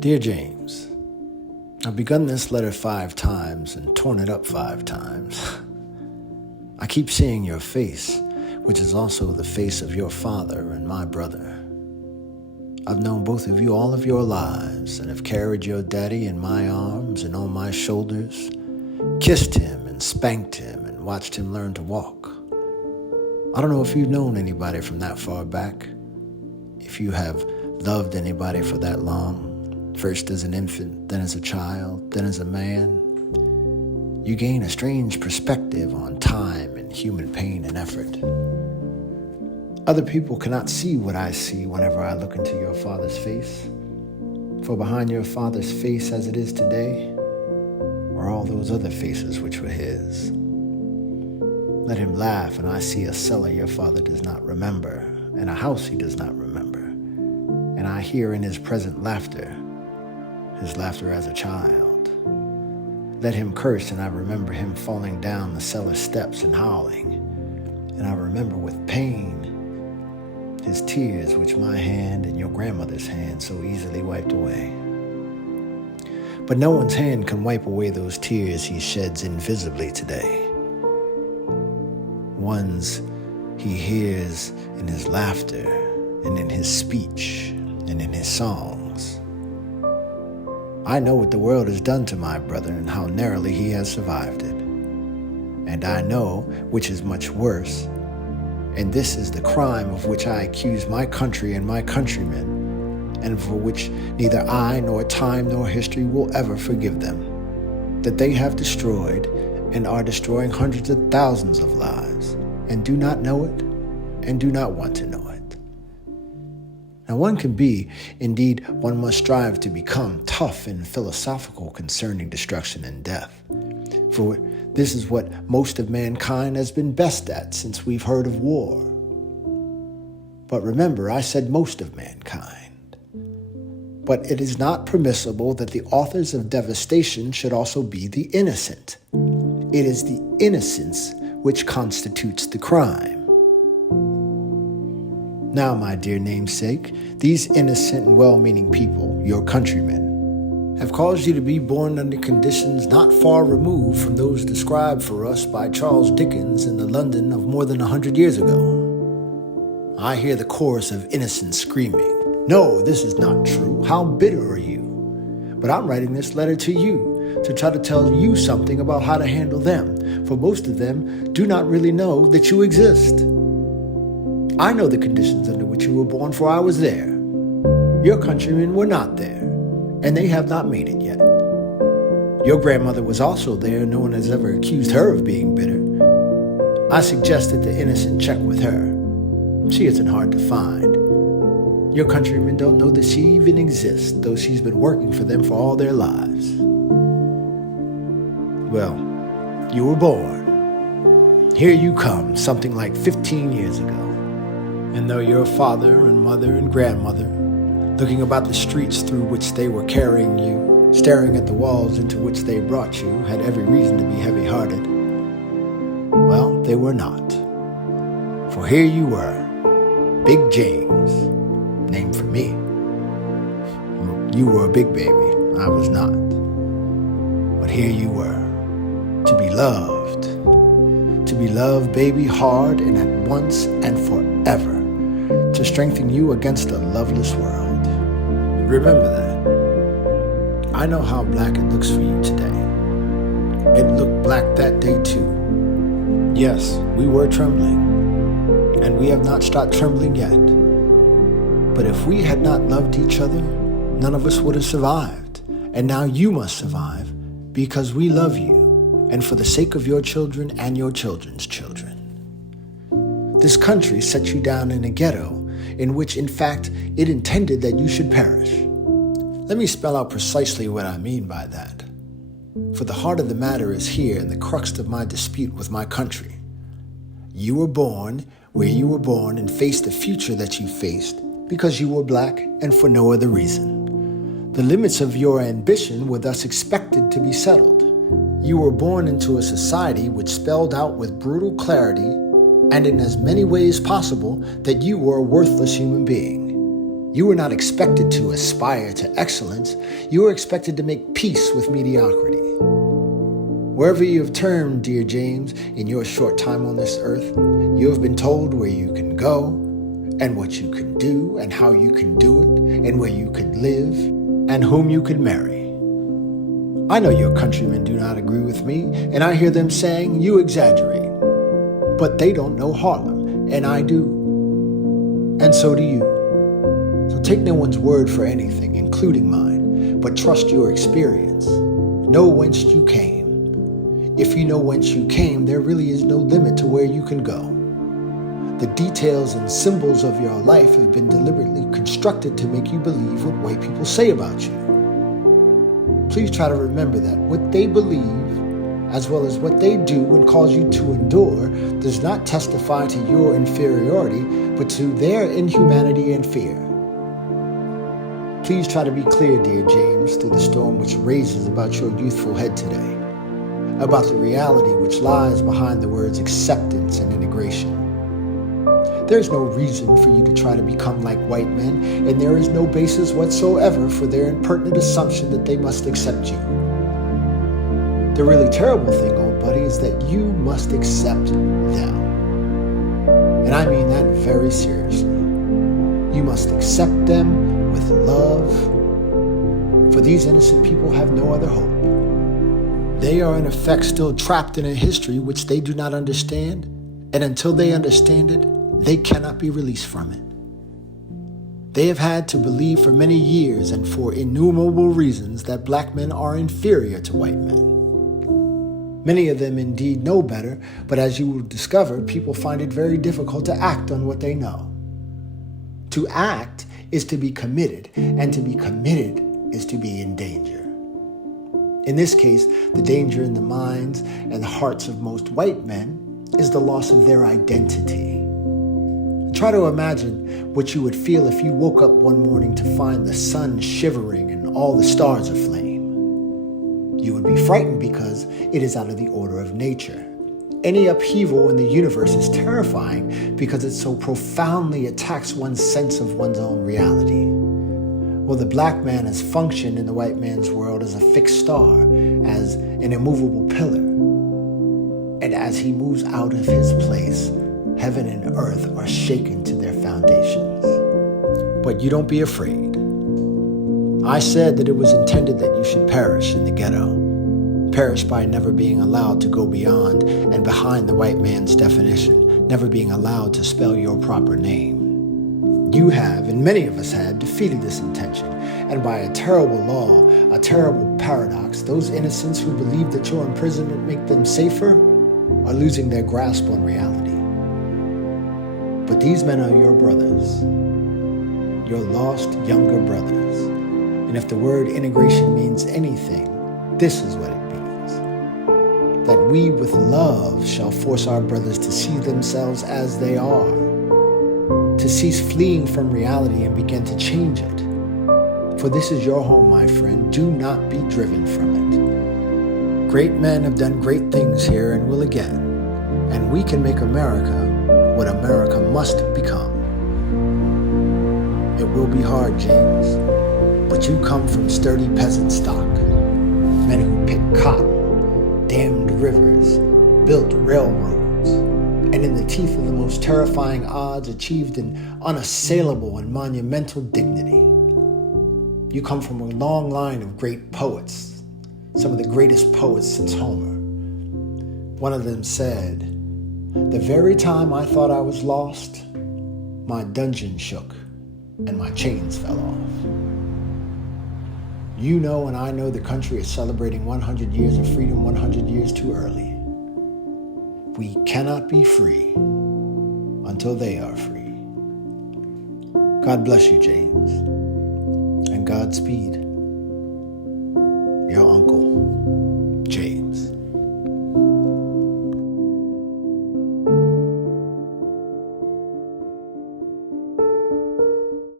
Dear James, I've begun this letter 5 times and torn it up 5 times. I keep seeing your face, which is also the face of your father and my brother. I've known both of you all of your lives and have carried your daddy in my arms and on my shoulders, kissed him and spanked him and watched him learn to walk. I don't know if you've known anybody from that far back, if you have loved anybody for that long. First as an infant, then as a child, then as a man. You gain a strange perspective on time and human pain and effort. Other people cannot see what I see whenever I look into your father's face. For behind your father's face as it is today are all those other faces which were his. Let him laugh and I see a cellar your father does not remember and a house he does not remember. And I hear in his present laughter, his laughter as a child. Let him curse, and I remember him falling down the cellar steps and howling. And I remember with pain his tears, which my hand and your grandmother's hand so easily wiped away. But no one's hand can wipe away those tears he sheds invisibly today. Ones he hears in his laughter and in his speech and in his songs. I know what the world has done to my brother and how narrowly he has survived it. And I know, which is much worse, and this is the crime of which I accuse my country and my countrymen, and for which neither I nor time nor history will ever forgive them, that they have destroyed and are destroying hundreds of thousands of lives, and do not know it, and do not want to know it. Now one can be, indeed one must strive to become tough and philosophical concerning destruction and death. For this is what most of mankind has been best at since we've heard of war. But remember, I said most of mankind. But it is not permissible that the authors of devastation should also be the innocent. It is the innocence which constitutes the crime. Now, my dear namesake, these innocent and well-meaning people, your countrymen, have caused you to be born under conditions not far removed from those described for us by Charles Dickens in the London of more than 100 years ago. I hear the chorus of innocents screaming, "No, this is not true. How bitter are you?" But I'm writing this letter to you to try to tell you something about how to handle them, for most of them do not really know that you exist. I know the conditions under which you were born, for I was there. Your countrymen were not there, and they have not made it yet. Your grandmother was also there. No one has ever accused her of being bitter. I suggest that the innocent check with her. She isn't hard to find. Your countrymen don't know that she even exists, though she's been working for them for all their lives. Well, you were born. Here you come, something like 15 years ago. And though your father and mother and grandmother, looking about the streets through which they were carrying you, staring at the walls into which they brought you, had every reason to be heavy-hearted, well, they were not. For here you were, Big James, named for me. You were a big baby, I was not. But here you were, to be loved, baby, hard and at once and forever, to strengthen you against a loveless world. Remember that. I know how black it looks for you today. It looked black that day too. Yes, we were trembling, and we have not stopped trembling yet. But if we had not loved each other, none of us would have survived. And now you must survive because we love you, and for the sake of your children and your children's children. This country set you down in a ghetto in which, in fact, it intended that you should perish. Let me spell out precisely what I mean by that. For the heart of the matter is here in the crux of my dispute with my country. You were born where you were born and faced the future that you faced because you were black and for no other reason. The limits of your ambition were thus expected to be settled. You were born into a society which spelled out with brutal clarity and in as many ways possible that you were a worthless human being. You were not expected to aspire to excellence. You were expected to make peace with mediocrity. Wherever you have turned, dear James, in your short time on this earth, you have been told where you can go and what you can do and how you can do it and where you could live and whom you could marry. I know your countrymen do not agree with me, and I hear them saying you exaggerate. But they don't know Harlem, and I do. And so do you. So take no one's word for anything, including mine, but trust your experience. Know whence you came. If you know whence you came, there really is no limit to where you can go. The details and symbols of your life have been deliberately constructed to make you believe what white people say about you. Please try to remember that what they believe, as well as what they do and cause you to endure, does not testify to your inferiority, but to their inhumanity and fear. Please try to be clear, dear James, through the storm which rages about your youthful head today, about the reality which lies behind the words acceptance and integration. There's no reason for you to try to become like white men, and there is no basis whatsoever for their impertinent assumption that they must accept you. The really terrible thing, old buddy, is that you must accept them. And I mean that very seriously. You must accept them with love, for these innocent people have no other hope. They are in effect still trapped in a history which they do not understand, and until they understand it, they cannot be released from it. They have had to believe for many years and for innumerable reasons that black men are inferior to white men. Many of them indeed know better, but as you will discover, people find it very difficult to act on what they know. To act is to be committed, and to be committed is to be in danger. In this case, the danger in the minds and the hearts of most white men is the loss of their identity. Try to imagine what you would feel if you woke up one morning to find the sun shivering and all the stars aflame. You would be frightened because it is out of the order of nature. Any upheaval in the universe is terrifying because it so profoundly attacks one's sense of one's own reality. Well, the black man has functioned in the white man's world as a fixed star, as an immovable pillar. And as he moves out of his place, heaven and earth are shaken to their foundations. But you don't be afraid. I said that it was intended that you should perish in the ghetto. Perish by never being allowed to go beyond and behind the white man's definition, never being allowed to spell your proper name. You have, and many of us have, defeated this intention, and by a terrible law, a terrible paradox, those innocents who believe that your imprisonment make them safer are losing their grasp on reality. But these men are your brothers, your lost younger brothers. And if the word integration means anything, this is what it means. That we with love shall force our brothers to see themselves as they are, to cease fleeing from reality and begin to change it. For this is your home, my friend. Do not be driven from it. Great men have done great things here and will again. And we can make America what America must become. It will be hard, James, but you come from sturdy peasant stock. Men who picked cotton, dammed rivers, built railroads, and in the teeth of the most terrifying odds achieved an unassailable and monumental dignity. You come from a long line of great poets, some of the greatest poets since Homer. One of them said, "The very time I thought I was lost, my dungeon shook and my chains fell off." You know and I know the country is celebrating 100 years of freedom 100 years too early. We cannot be free until they are free. God bless you, James, and Godspeed. Your uncle.